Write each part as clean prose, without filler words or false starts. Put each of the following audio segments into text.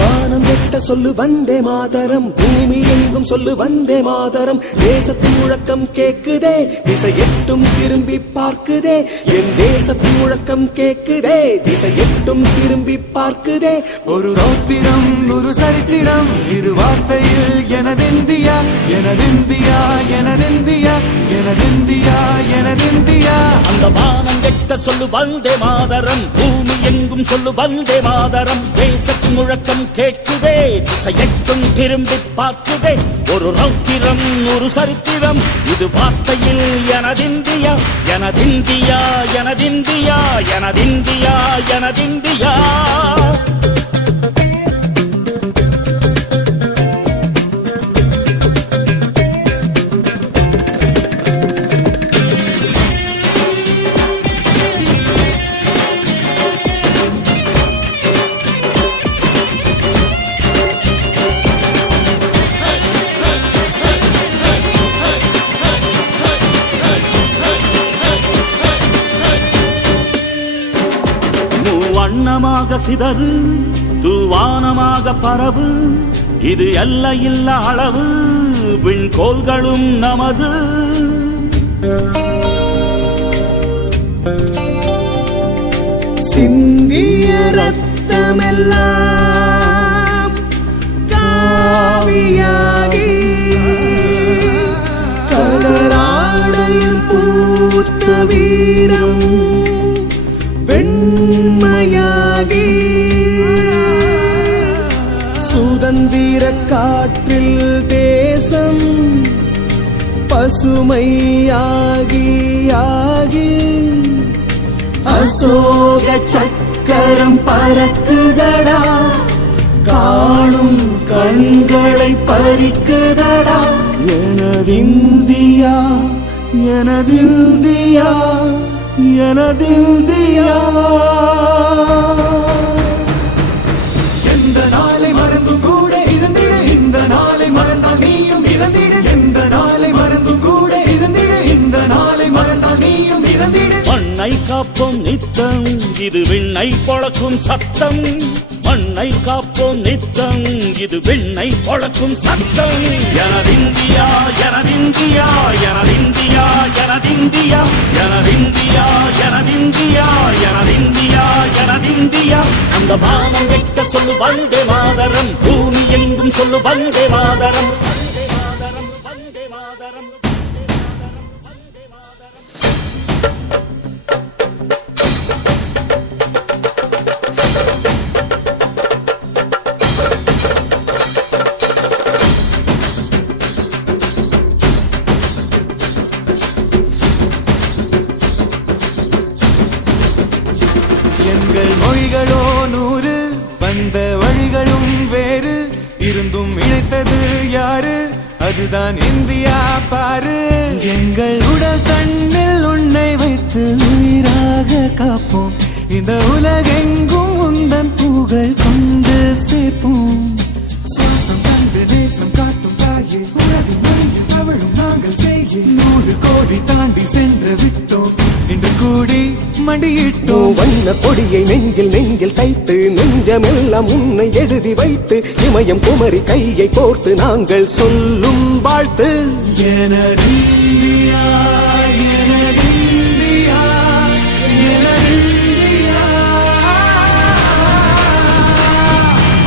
வானம் எட்ட சொல்லு வந்தே மாதரம், பூமி எங்கும் சொல்லு வந்தே மாதரம். தேசத்தின் முழக்கம் கேக்குதே, திசை எட்டும் திரும்பி பார்க்குதே. என் தேசத்தின் முழக்கம் கேக்குதே, திசை எட்டும் திரும்பி பார்க்குதே. ஒரு ரௌத்திரம் ஒரு சரித்திரம், இரு வார்த்தையில் எனதிந்தியா எனதிந்தியா எனதிந்தியா எனதிந்தியா எனதிந்தியா. அந்த வானம் எட்ட சொல்லு வந்தே மாதரம், பூமி எங்கும் சொல்லு வந்தே மாதரம். தேசத்தின் முழக்கம் கேட்குதே, திசையெட்டும் திரும்பி பார்க்குதே. ஒரு ரௌத்திரம் ஒரு சரித்திரம், இது வார்த்தையில் எனதிந்தியா எனதிந்தியா எனதிந்தியா எனதிந்தியா எனதிந்தியா. வண்ணமாக சிதறு தூவானமாக பரவு, இது எல்லையில்ல அளவு, விண்கோள்களும் நமது. சிந்திய ரத்தமெல்லாம் காவியாகி, கலராடையில் பூத்த வீரம் வெண்மையாகி, சுதந்திர காற்றில் தேசம் பசுமையாகி ஆகி, அசோக சக்கரம் பறக்குதடா, காணும் கண்களை பறிக்குதடா. எனதிந்தியா எனதிந்தியா எனதிந்தியா. எந்த நாளை மறந்தும் கூட இருந்திட, இந்த நாளை மறந்தால் நீயும் இறந்திட. எந்த நாளை மறந்தும் கூட இருந்திட, இந்த நாளை மறந்தால் நீயும் இறந்திட. மண்ணை காப்போம் நித்தம், இது விண்ணை பொழக்கும் சத்தம். மண்ணை காப்போம் நித்தம், இது விண்ணை பொழக்கும் சத்தம். எனதிந்தியா எனதிந்தியா எனதிந்தியா எனதிந்தியா எனதிந்தியா எனதிந்தியா எனதிந்தியா எனதிந்தியா. அந்த வானம் எட்ட சொல்லு வந்தே மாதரம், பூமி எங்கும் சொல்லு வந்தே மாதரம். வந்தே மாதரம் வந்தே மாதரம். எங்கள் மொழிகளோ 100, வந்த வழிகளும் வேறு, இருந்தும் இணைத்தது யாரு? அதுதான் இந்தியா பாரு. எங்கள் உடல் தன்னில் உன்னை வைத்து உயிராக காப்போம், இந்த உலகெங்கும் உந்தன் புகழ் கொண்டு சேர்ப்போம். சுவாசம் தந்து நேசம் காட்டும் தாயே, உலகின் மொழியில் தவழும் நாங்கள் செய்ய 100 கோடி தாண்டி சென்று விட்டோம். இன்று கூடி மண்டியிட்டோம். வண்ண கொடியை நெஞ்சில் நெஞ்சில் தைத்து நெஞ்சமெல்லாம் உன்னை எழுதி வைத்து இமயம் குமரி கையை கோர்த்து நாங்கள் சொல்லும் வாழ்த்து. எனதிந்தியா, எனதிந்தியா, எனதிந்தியா.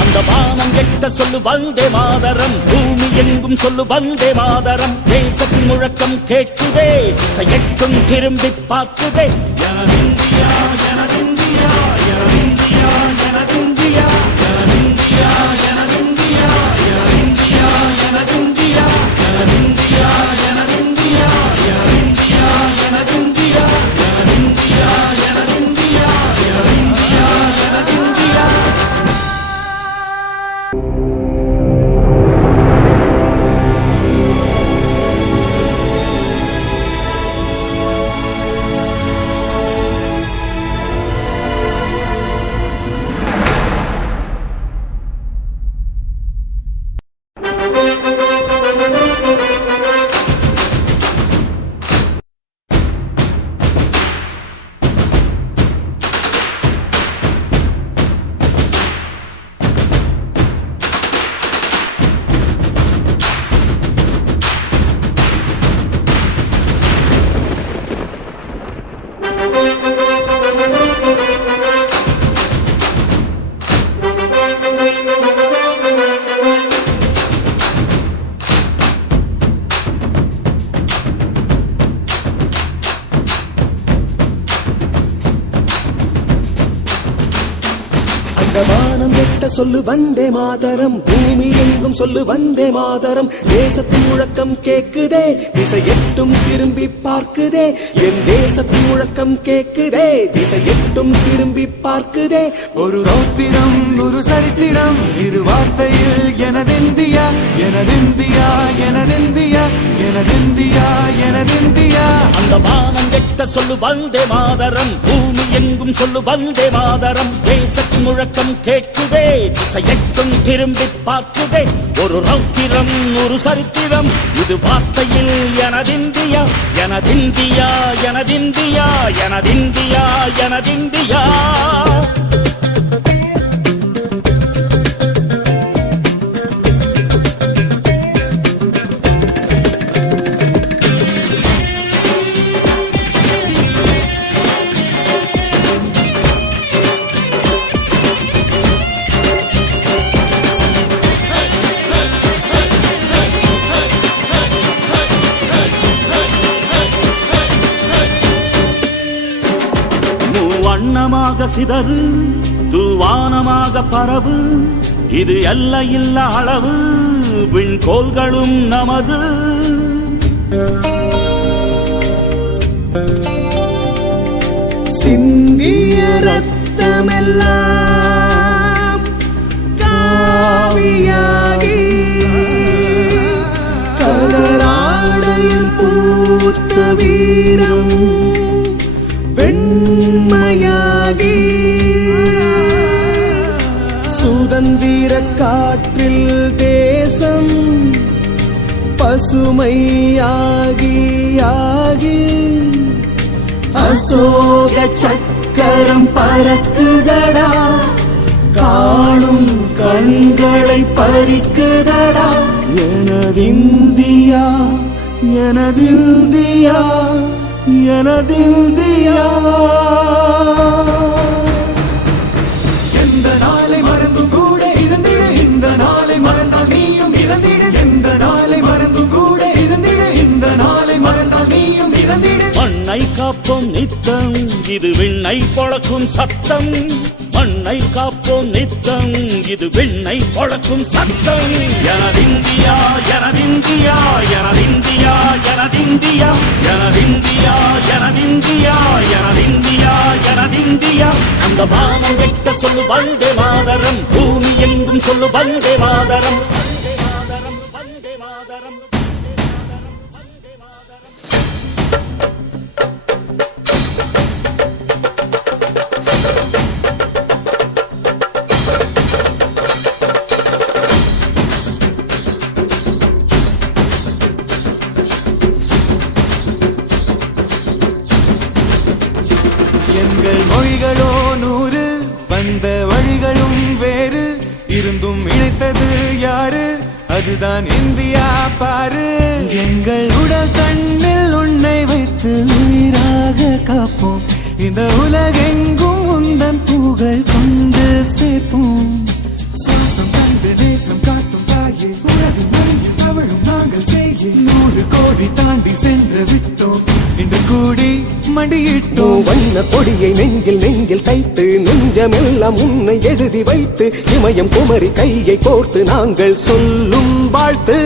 அந்த வானம் எட்ட சொல்லு வந்தே மாதரம், பூமி எங்கும் சொல்லு வந்தே மாதரம். தேசத்தின் முழக்கம் கேட்குதே, திசையெட்டும் திரும்பி பார்க்குதே. எனதிந்தியா, எனதிந்தியா, எனதிந்தியா, எனதிந்தியா, எனதிந்தியா, எனதிந்தியா, எனதிந்தியா, எனதிந்தியா, எனதிந்தியா, எனதிந்தியா, எனதிந்தியா, எனதிந்தியா, எனதிந்தியா, எனதிந்தியா, எனதிந்தியா, எனதிந்தியா. வானம் எட்ட சொல்லு வந்தே மாதரம், பூமி எங்கும் சொல்லு வந்தே மாதரம். தேசத்தின் முழக்கம் கேக்குதே, திசை எட்டும் திரும்பி பார்க்குதே. என் தேசத்தின் முழக்கம் கேக்குதே, திசை எட்டும் திரும்பி பார்க்குதே. ஒரு ரௌத்திரம் ஒரு சரித்திரம் இரு வார்த்தையில் எனதிந்தியா, எனதிந்தியா, எனதிந்தியா, எனதிந்தியா, எனதிந்தியா. அந்த வானம் எட்ட சொல்லு வந்தே மாதரம், பூமி எங்கும் சொல்லு வந்தே மாதரம். தேசத்தின் முழக்கம் கேட்குதே, திசையெட்டும் திரும்பி பார்க்குதே. ஒரு ரௌத்திரம் ஒரு சரித்திரம் இது வார்த்தையில் எனதிந்தியா, எனதிந்தியா, எனதிந்தியா, எனதிந்தியா, எனதிந்தியா. வண்ணமாக சிதறு தூவானமாக பரவு, இது எல்லையில்லா அளவு விண்கோள்களும் நமது. சிந்திய ரத்தமெல்லாம் காவியாகி கலராடையில் பூத்த வீரம் வெண்மையாகி சுதந்திர காற்றில் தேசம் பசுமையாகி ஆகி அசோக சக்கரம் பறக்குதடா, காணும் கண்களை பறிக்குதடா. எனதிந்தியா, எனதிந்தியா, எனதிந்தியா. எந்த நாளை மறந்தும் கூட இருந்திடு, இந்த நாளை மறந்தால் நீயும் இறந்திடு. எந்த நாளை மறந்தும் கூட இருந்திடு, இந்த நாளை மறந்தால் நீயும் இறந்திடு. மண்ணை காப்போம் நித்தம், இது விண்ணை பொழக்கும் சத்தம். மண்ணை காப்போம் நித்தம், இது விண்ணை பொழக்கும் சத்தம். எனதிந்தியா, எனதிந்தியா, எனதிந்தியா, எனதிந்தியா, எனதிந்தியா, எனதிந்தியா, எனதிந்தியா, எனதிந்தியா. அந்த வானம் எட்ட சொல்லு வந்தே மாதரம், பூமி எங்கும் சொல்லு வந்தே மாதரம். வந்தே மாதரம், வந்தே மாதரம். என் எந்த வழிகளும் வேறு இருந்தும் இணைத்தது யாரு அதுதான் இந்தியா பாரு எங்கள் உடல் தன்னில் உன்னை வைத்து உயிராக காப்போம் இந்த உலகெங்கும் உந்தன் புகழ் கொண்டு சேர்ப்போம் சுவாசம் தந்து நேசம் காட்டும் தாயே உலகின் மையில் தவழும் நாங்கள் செய்ய 100 கோடி தாண்டி சென்று விட்டோம் இன்று கூடி மண்டியிட்டோம் வண்ண கொடியை நெஞ்சில் நெஞ்சில் தைத்து நெஞ்சமெல்லாம் உன்னை எழுதி வைத்து இமயம் குமரி கையை கோர்த்து நாங்கள் சொல்லும் வாழ்த்து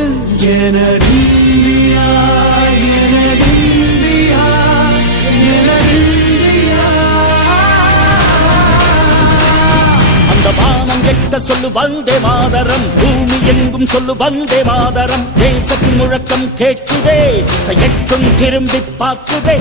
எனதிந்தியா எனதிந்தியா எனதிந்தியா அந்த வானம் எட்ட சொல்லு வந்தே மாதரம் பூமி எங்கும் சொல்லு வந்தே மாதரம் தேசத்தின் முழக்கம் கேட்குதே திசை எட்டும் திரும்பி பார்க்குதே